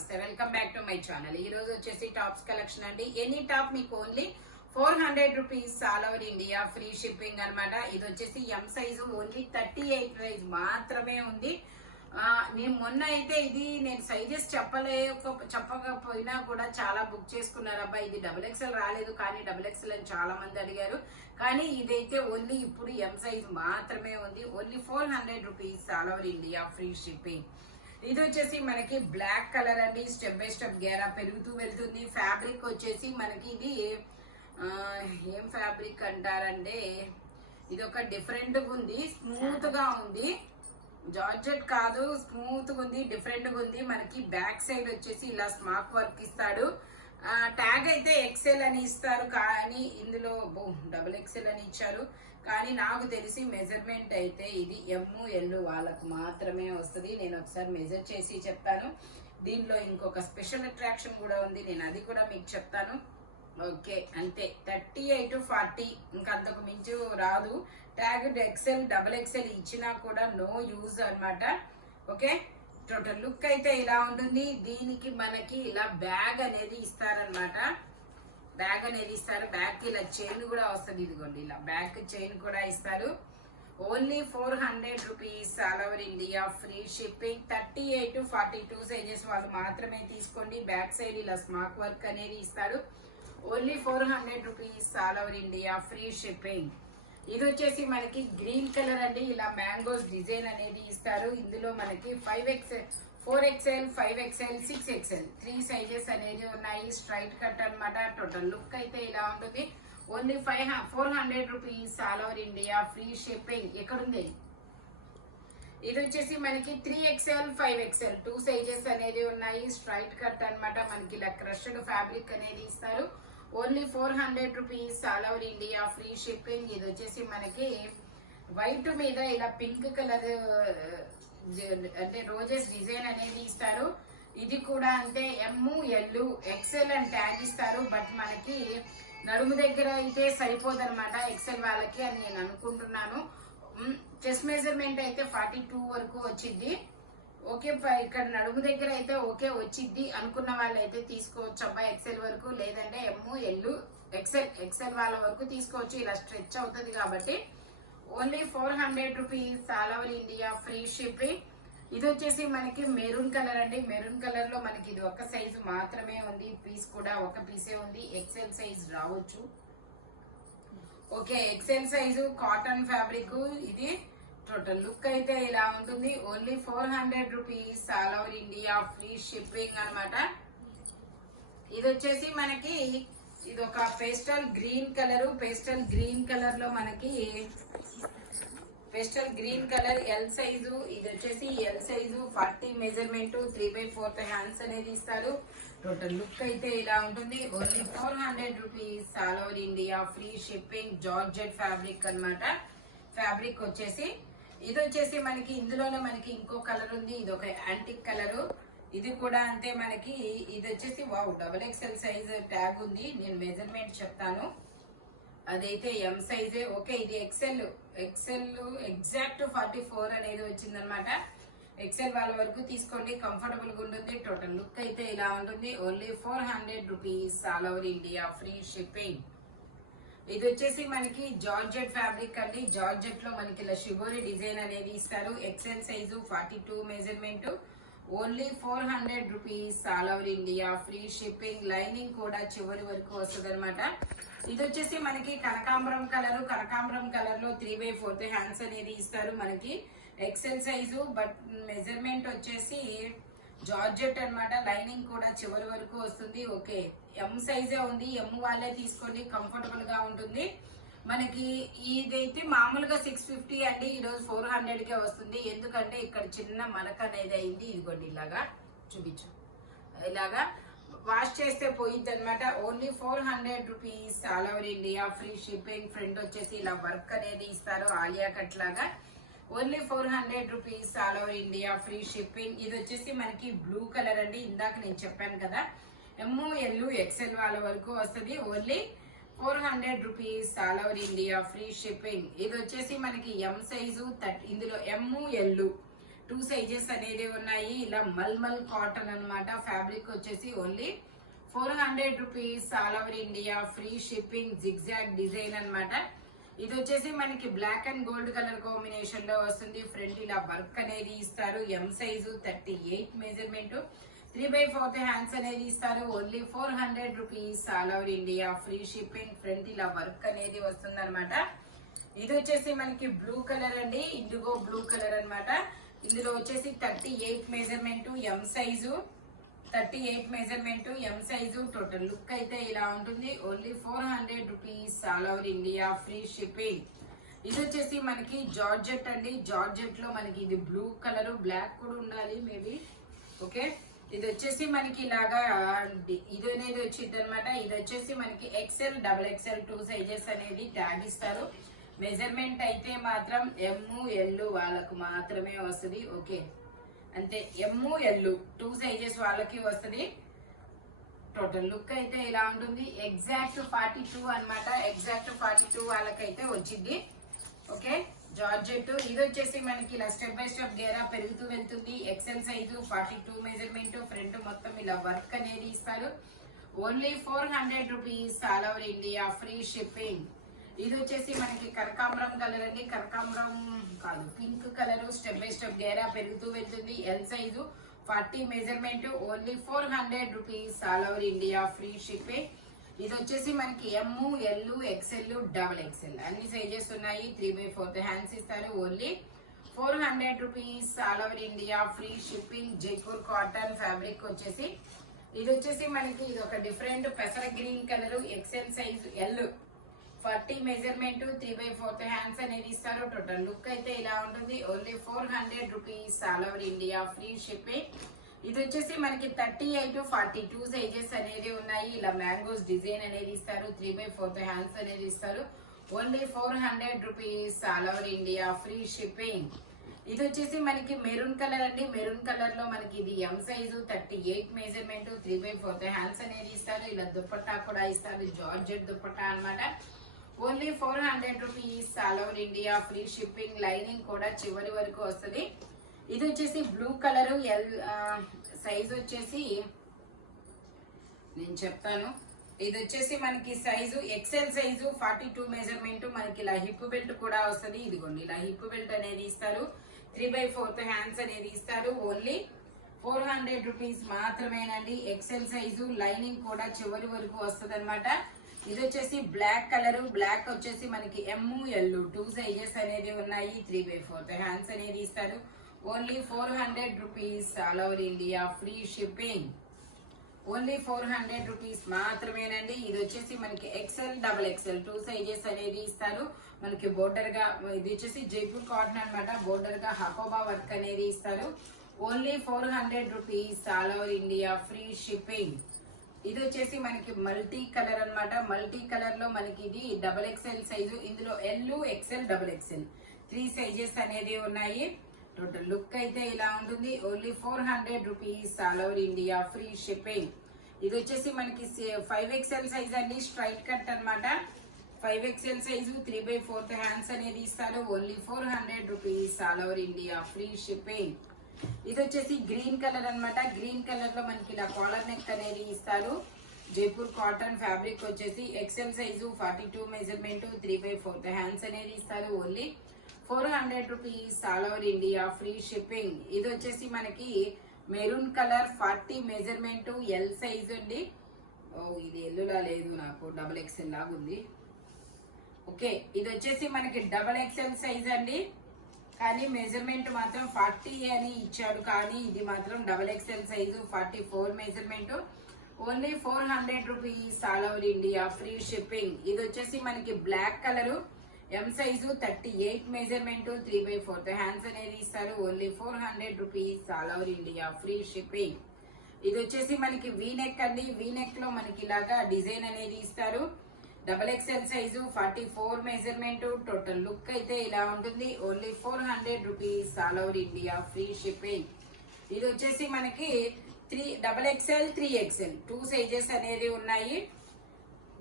నమస్తే, welcome back to my channel. ఈ రోజు వచ్చేసి టాప్స్ కలెక్షన్ అండి. ఎనీ టాప్ మీకు only 400 rupees all over India, free shipping అనమాట. ఇది వచ్చేసి ఎం సైజు ఓన్లీ 38 ప్రైస్ మాత్రమే ఉంది. నేను మొన్న అయితే ఇది నేను సైజెస్ చెప్పకపోయినా కూడా చాలా బుక్ చేసుకున్నారు. అబ్బా ఇది XXL రాలేదు కానీ XXL అని చాలా మంది అడిగారు. కానీ ఇదైతే ఓన్లీ ఇప్పుడు ఎం సైజ్ మాత్రమే ఉంది. Only 400 rupees all over India, free shipping. ఇది వచ్చేసి మనకి బ్లాక్ కలర్ అండి. స్టెప్ బై స్టెప్ గేరా పెరుగుతూ వెళ్తుంది. ఫ్యాబ్రిక్ వచ్చేసి మనకి ఇది ఏం ఫ్యాబ్రిక్ అంటారంటే ఇది ఒక డిఫరెంట్ గా ఉంది, స్మూత్ గా ఉంది. జార్జెట్ కాదు, స్మూత్ గా ఉంది, డిఫరెంట్ గా ఉంది. మనకి బ్యాక్ సైడ్ వచ్చేసి ఇలా స్మార్ట్ వర్క్ ఇస్తాడు. ట్యాగ్ అయితే XL అని ఇస్తారు కానీ ఇందులో XXL అని ఇచ్చారు. కానీ నాకు తెలిసి మెజర్మెంట్ అయితే ఇది ML వాళ్ళకు మాత్రమే వస్తుంది. నేను ఒకసారి మెజర్ చేసి చెప్తాను. దీనిలో ఇంకొక స్పెషల్ అట్రాక్షన్ కూడా ఉంది, నేను అది కూడా మీకు చెప్తాను. ఓకే, అంతే 38 to 40 ఇంకంతకు మించి రాదు. ట్యాగ్ XL ఇచ్చినా కూడా నో యూజ్ అనమాట. ఓకే, టోటల్ లుక్ అయితే ఇలా ఉంటుంది. దీనికి మనకి ఇలా బ్యాగ్ అనేది ఇస్తారనమాట. బ్యాగ్ అనేది ఇస్తారు. బ్యాగ్ కి ఇలా చైన్ కూడా వస్తుంది. ఇదిగోండి ఇలా బ్యాగ్ చైన్ కూడా ఇస్తారు. Only 400 rupees all over India, free shipping. 38 to 42 sizes వాళ్ళు మాత్రమే తీసుకోండి. బ్యాక్ సైడ్ ఇలా స్మార్ట్ వర్క్ అనేది ఇస్తాడు. Only 400 rupees all over India, free shipping. ఇది వచ్చేసి మనకి గ్రీన్ కలర్ అండి. ఇలా మ్యాంగోస్ డిజైన్ అనేది ఇస్తారు. ఇందులో మనకి 5XL, 4XL, 5XL, 6XL 3 sizes అనేది ఉన్నాయి. స్ట్రైట్ కట్ అనమాట. టోటల్ లుక్ అయితే ఇలా ఉంటుంది. Only 400 rupees all over India, free shipping. ఎక్కడుంది? ఇది వచ్చేసి మనకి 3XL, 5XL 2 సైజెస్ అనేది ఉన్నాయి. స్ట్రైట్ కట్ అనమాట. మనకి ఇలా క్రష్డ్ ఫ్యాబ్రిక్ అనేది ఇస్తారు. Only 400 rupees all over India, free shipping. ఇది వచ్చేసి మనకి వైట్ మీద ఇలా పింక్ కలర్ అంటే రోజెస్ డిజైన్ అనేది ఇస్తారు. ఇది కూడా అంతే ML, XL అని ట్యాగ్ ఇస్తారు. బట్ మనకి నడుము దగ్గర అయితే సరిపోదు అనమాట XL వాళ్ళకి అని నేను అనుకుంటున్నాను. చెస్ట్ మెజర్మెంట్ అయితే 42 వరకు వచ్చింది. ఓకే, ఇక్కడ నడుము దగ్గర అయితే ఓకే వచ్చిద్ది అనుకున్న వాళ్ళు అయితే తీసుకోవచ్చు అబ్బా XL వరకు, లేదంటే ML, XL వాళ్ళ వరకు తీసుకోవచ్చు. ఇలా స్ట్రెచ్ అవుతుంది కాబట్టి only 400 rupees all over India, free shipping. ఇది వచ్చేసి మనకి మెరూన్ కలర్ అండి. మెరూన్ కలర్ లో మనకి ఇది ఒక సైజు మాత్రమే ఉంది. పీస్ కూడా ఒక పీసే ఉంది. XL సైజ్ రావచ్చు. Okay, XL size cotton fabric. ఇది టోటల్ లుక్ అయితే ఇలా ఉంటుంది. Only 400 rupees all over India, free shipping అనమాట. ఇది వచ్చేసి మనకి ఇది ఒక pastel green colour. Pastel green colour లో మనకి pastel green colour L size. ఇది వచ్చేసి L సైజు 40 మెజర్మెంట్, 3/4 హ్యాండ్స్ అనేది ఇస్తారు. టోటల్ లుక్ అయితే ఇలా ఉంటుంది. Only 400 rupees all over India, free shipping. Georgette fabric అనమాట. ఫ్యాబ్రిక్ వచ్చేసి ఇది వచ్చేసి మనకి ఇందులోనే మనకి ఇంకో కలర్ ఉంది. ఇది ఒక యాంటిక్ కలర్. ఇది కూడా అంతే మనకి. ఇది వచ్చేసి XXL సైజ్ ట్యాగ్ ఉంది. నేను మెజర్మెంట్ చెప్తాను. అదైతే M సైజే. ఓకే, ఇది XL ఎగ్జాక్ట్ 44 అనేది వచ్చిందనమాట. XL వాళ్ళ వరకు తీసుకోండి, కంఫర్టబుల్ గా ఉంటుంది. టోటల్ లుక్ అయితే ఇలా ఉంటుంది. Only 400 rupees all over India, free shipping. ఇది వచ్చేసి మనకి జార్జెట్ ఫ్యాబ్రిక్ అండి. జార్జెట్ లో మనకి ఇలా షిబోరి డిజైన్ అనేది ఇస్తారు. XL size 42 measurement. Only 400 rupees all over India, free shipping. Lining కూడా చివరి వరకు వస్తుంది అనమాట. ఇది వచ్చేసి మనకి కనకాంబరం కలర్. కనకాంబరం కలర్ లో 3/4 హ్యాండ్స్ అనేది ఇస్తారు. మనకి XL సైజు బట్ మెజర్మెంట్ వచ్చేసి జార్జెట్ అనమాట. లైనింగ్ కూడా చివరి వరకు వస్తుంది. ఓకే, M సైజే ఉంది. M వాళ్ళే తీసుకోండి, కంఫర్టబుల్ గా ఉంటుంది. మనకి ఇదైతే మామూలుగా 650 అండి. ఈరోజు 400 కే వస్తుంది. ఎందుకంటే ఇక్కడ చిన్న మరక అనేది అయింది. ఇదిగోండి ఇలాగా చూపించు. ఇలాగా వాష్ చేస్తే పోయిద్ది అనమాట. Only 400 rupees all over India, free shipping. Front వచ్చేసి ఇలా వర్క్ అనేది ఇస్తారు ఆలియా కట్ లాగా. Only 400 rupees all over India, free shipping. ఇది వచ్చేసి మనకి బ్లూ కలర్ అండి. ఇందాక నేను చెప్పాను కదా ML, XL వాళ్ళ వరకు వస్తుంది. Only 400 rupees all over India, free shipping. ఇది వచ్చేసి మనకి M సైజు. ఇందులో ML 2 సైజెస్ అనేది ఉన్నాయి. ఇలా మల్మల్ కాటన్ అన్నమాట. ఫ్యాబ్రిక్ వచ్చేసి ఓన్లీ 400 rupees, all over India, free షిప్పింగ్, జిగ్జాగ్ డిజైన్ అన్నమాట. ఇది వచ్చేసి మనకి black and gold colour combination లో వస్తుంది. ఫ్రంట్ ఇలా వర్క్ అనేది ఇస్తారు. ఎం సైజు 38 మెజర్మెంట్, 3/4 హ్యాండ్స్ అనేది ఇస్తారు. Only 400 rupees, all over India, free shipping. Front ఇలా వర్క్ అనేది వస్తుంది అనమాట. ఇది వచ్చేసి మనకి బ్లూ కలర్ అండి, ఇండిగో బ్లూ కలర్ అన్నమాట. ఇందులో వచ్చేసి 38 మెజర్మెంట్, ఎం size 38 measurement, M size. Total look అయితే ఇలా ఉంటుంది. Only 400 rupees, all over India, free shipping. ఇది వచ్చేసి మనకి జార్జెట్ అండి. జార్జెట్ లో మనకి ఇది బ్లూ కలర్, బ్లాక్ కూడా ఉండాలి మేబీ. ఓకే, ఇది వచ్చేసి మనకి ఇలాగా ఇది అనేది వచ్చింది అనమాట. ఇది వచ్చేసి మనకి XL, XXL 2 సైజెస్ అనేది ట్యాగ్ ఇస్తారు. మెజర్మెంట్ అయితే మాత్రం ML వాళ్ళకు మాత్రమే వస్తుంది. ఓకే, అంతే, ML 2 సైజెస్ వాళ్ళకి వస్తుంది. టోటల్ లుక్ అయితే ఇలా ఉంటుంది. ఎగ్జాక్ట్ 42 అన్నమాట. ఎగ్జాక్ట్ 42 వాళ్ళకైతే వచ్చింది. Okay, georgette. ఇది వచ్చేసి మనకి ఇలా స్టెప్ బై స్టెప్ గేరా పెరుగుతూ వెళ్తుంది. XL size 42 measurement. ఫ్రంట్ మొత్తం ఇలా వర్క్ అనేది ఇస్తారు. Only 400 rupees, all over India, free shipping. ఇది వచ్చేసి మనకి కనకాంబరం కలర్ అండి. కనకాంబరం కాదు, pink colour. Step by step గేరా పెరుగుతూ వెళ్తుంది. L size 40 measurement. Only 400 rupees, all over India, free shipping. ఇది వచ్చేసి మనకి ML, XL, XXL అన్ని సైజెస్ ఉన్నాయి. 3/4 హ్యాండ్స్ ఇస్తారు. Only 400 rupees, all over India, free shipping. Jaipur cotton fabric వచ్చేసి ఇది వచ్చేసి మనకి ఇది ఒక డిఫరెంట్ పెసర green colour. XL size, L 40 measurement, 3/4 hands అనేది ఇస్తారు. టోటల్ లుక్ అయితే ఇలా ఉంటుంది. Only 400 rupees, all over India, free shipping. ఇది వచ్చేసి మనకి 38, 42 సైజెస్ అనేది ఉన్నాయి. ఇలా మ్యాంగోస్ డిజైన్ అనేది ఇస్తారు. 3/4 హ్యాండ్స్ అనేది ఇస్తారు. Only 400 rupees, all over India, free shipping. ఇది వచ్చేసి మనకి మెరూన్ కలర్ అండి. మెరూన్ కలర్ లో మనకి ఇది ఎం సైజు 38 మెజర్మెంట్, 3/4 హ్యాండ్స్ అనేది ఇస్తారు. ఇలా దుప్పట్టా కూడా ఇస్తారు. జార్జెట్ దుప్పట్టా అన్నమాట. Only 400 rupees, all over India, free shipping. Lining కూడా చివరి వరకు వస్తుంది. ఇది వచ్చేసి బ్లూ కలర్. L సైజ్ వచ్చేసి నేను చెప్తాను. ఇది వచ్చేసి మనకి సైజు XL సైజు 42 మెజర్మెంట్. మనకి ఇలా హిప్ బెల్ట్ కూడా వస్తుంది. ఇదిగోండి, ఇలా హిప్ బెల్ట్ అనేది ఇస్తారు. 3/4 హ్యాండ్స్ అనేది ఇస్తారు. ఓన్లీ 400 రూపీస్ మాత్రమేనండి. XL size. లైనింగ్ కూడా చివరి వరకు వస్తుంది అనమాట. ఇది వచ్చేసి బ్లాక్ కలర్. బ్లాక్ వచ్చేసి మనకి ML 2 సైజెస్ అనేది ఉన్నాయి. 3/4 హ్యాండ్స్ అనేది ఇస్తారు. Only 400 rupees, all over India, free shipping. Only 400 rupees మాత్రమేనండి. ఇది వచ్చేసి మనకి XL, XXL 2 సైజెస్ అనేది ఇస్తారు. మనకి బోర్డర్ గా ఇది వచ్చేసి జైపూర్ కాటన్ అనమాట. బోర్డర్ గా హకోబా వర్క్ అనేది ఇస్తారు. Only 400 rupees, all over India, free shipping. ఇది వచ్చేసి మనకి మల్టీ కలర్ అన్నమాట. మల్టీ కలర్ లో మనకి ఇది XXL సైజు. ఇందులో L, XL, XXL 3 సైజెస్ అనేది ఉన్నాయి. టోటల్ లుక్ అయితే ఇలా ఉంటుంది. Only 400 rupees, all over India, free shipping. ఇది వచ్చేసి మనకి 5XL సైజ్ అండి. స్ట్రైట్ కట్ అన్నమాట. 5XL సైజు, 3/4 హ్యాండ్స్ అనేది ఇస్తారు. Only 400 rupees, all over India, free shipping. ఇది వచ్చేసి గ్రీన్ కలర్ అన్నమాట. గ్రీన్ కలర్ లో మనకి ఇలా కాలర్ నెక్ అనేది ఇస్తారు. జైపూర్ కాటన్ ఫ్యాబ్రిక్ వచ్చేసి XL సైజు 42 మెజర్మెంట్, 3/4 హ్యాండ్స్ అనేది ఇస్తారు. Only 400 rupees, all over India, free shipping. ఇది వచ్చేసి మనకి maroon colour, 40 measurement, L size అండి. ఓ, ఇది ఎల్లులా లేదు, నాకు XXL లాగా ఉంది. ఓకే, ఇది వచ్చేసి మనకి XXL సైజ్ అండి. కానీ మెజర్మెంట్ మాత్రం 40 అని ఇచ్చాడు. కానీ ఇది మాత్రం XXL size, 44 measurement. Only 400 rupees, all over India, free shipping. ఇది వచ్చేసి మనకి black colour. M size 38 measurement, 3/4 hands అనేది ఇస్తారు. Only 400 rupees, all over India, free shipping. ఇది వచ్చేసి మనకి వీనెక్ అండి. వీనెక్ లో మనకి ఇలాగా డిజైన్ అనేది ఇస్తారు. XXL size, 44 measurement. Total look అయితే ఇలా ఉంటుంది. Only 400 rupees, all over India, free shipping. ఇది వచ్చేసి మనకి XXL, 3XL 2 సైజెస్ అనేది ఉన్నాయి.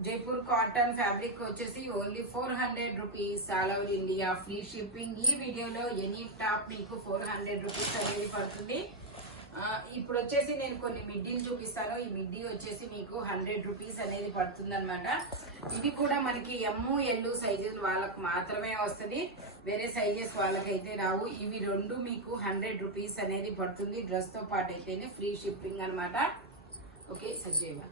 జైపూర్ కాటన్ ఫ్యాబ్రిక్ వచ్చేసి ఓన్లీ 400 rupees all over India free shipping. ఈ వీడియోలో ఎనీ టాప్ మీకు 400 రూపీస్ అనేది పడుతుంది. ఇప్పుడు వచ్చేసి నేను కొన్ని మిడ్డీలు చూపిస్తాను. ఈ మిడ్డీ వచ్చేసి మీకు 100 రూపీస్ అనేది పడుతుంది అనమాట. ఇవి కూడా మనకి ఎల్ సైజెస్ వాళ్ళకు మాత్రమే వస్తుంది, వేరే సైజెస్ వాళ్ళకైతే రావు. ఇవి రెండు మీకు 100 రూపీస్ అనేది పడుతుంది. డ్రెస్ తో పాటు అయితేనే ఫ్రీ షిప్పింగ్ అనమాట. ఓకే సజ్జేవా,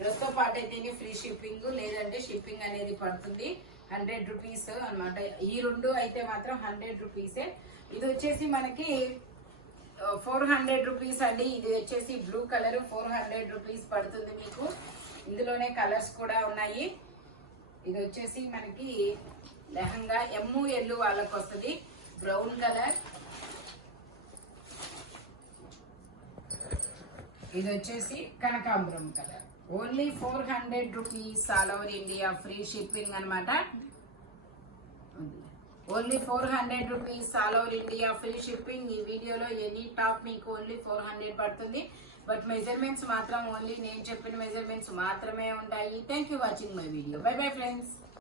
డ్రెస్ తో పాటు అయితేనే ఫ్రీ షిప్పింగ్, లేదంటే షిప్పింగ్ అనేది పడుతుంది 100 రూపీస్ అనమాట. ఈ రెండు అయితే మాత్రం 100 రూపీసే. ఇది వచ్చేసి మనకి 400 రూపీస్ అండి. ఇది వచ్చేసి బ్లూ కలర్ 400 రూపీస్ పడుతుంది మీకు. ఇందులోనే కలర్స్ కూడా ఉన్నాయి. ఇది వచ్చేసి మనకి లెహంగా ఎల్ వాళ్ళకి వస్తుంది, బ్రౌన్ కలర్. ఇది వచ్చేసి కనకాంబరం colour. Only 400 rupees all over India free shipping అనమాట. Only 400 rupees all over India free shipping. ఈ వీడియోలో ఎనీ టాప్ మీకు ఓన్లీ 400 పడుతుంది. బట్ మెజర్మెంట్స్ మాత్రం ఓన్లీ నేను చెప్పిన మెజర్మెంట్స్ మాత్రమే ఉంటాయి. Thank you watching my video. By bye friends.